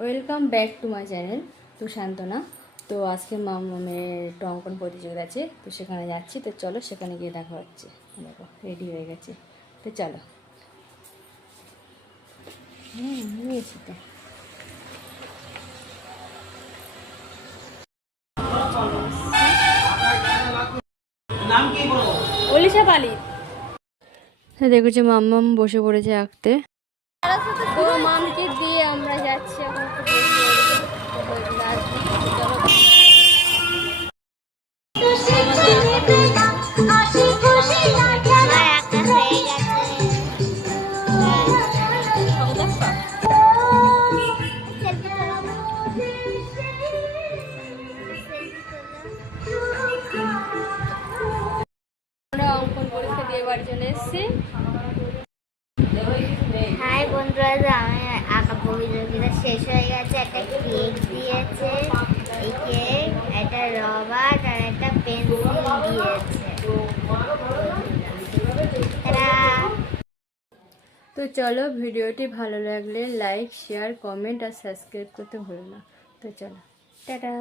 Welcome back to my channel তো শান্তনা। তো আজকে মামের একটা অঙ্কন প্রতিযোগিতা আছে, তো সেখানে যাচ্ছি। তো চলো সেখানে গিয়ে দেখা হচ্ছে। দেখো রেডি হয়ে গেছে, তো চলো। নিয়েছি তো। অলিশা পালি। দেখেছি মাম্মাম বসে পড়েছে আঁকতে। তো মামকে দিয়ে আমরা যাচ্ছি এখন একটু আমরা অঙ্কন পরীক্ষা দিয়ে বাড়ি চলে এসেছি। হাই বন্ধুরা, আমি আঁকা প্রতিযোগিতা শেষ হয়ে গেছে। একটা কেক দিয়েছে, এই কেক একটা রবার আর একটা পেন্সিল দিয়েছে। তো চলো, ভিডিওটি ভালো লাগলে লাইক, শেয়ার, কমেন্ট আর সাবস্ক্রাইব করতে ভুলো না। তো চলো, টাটা।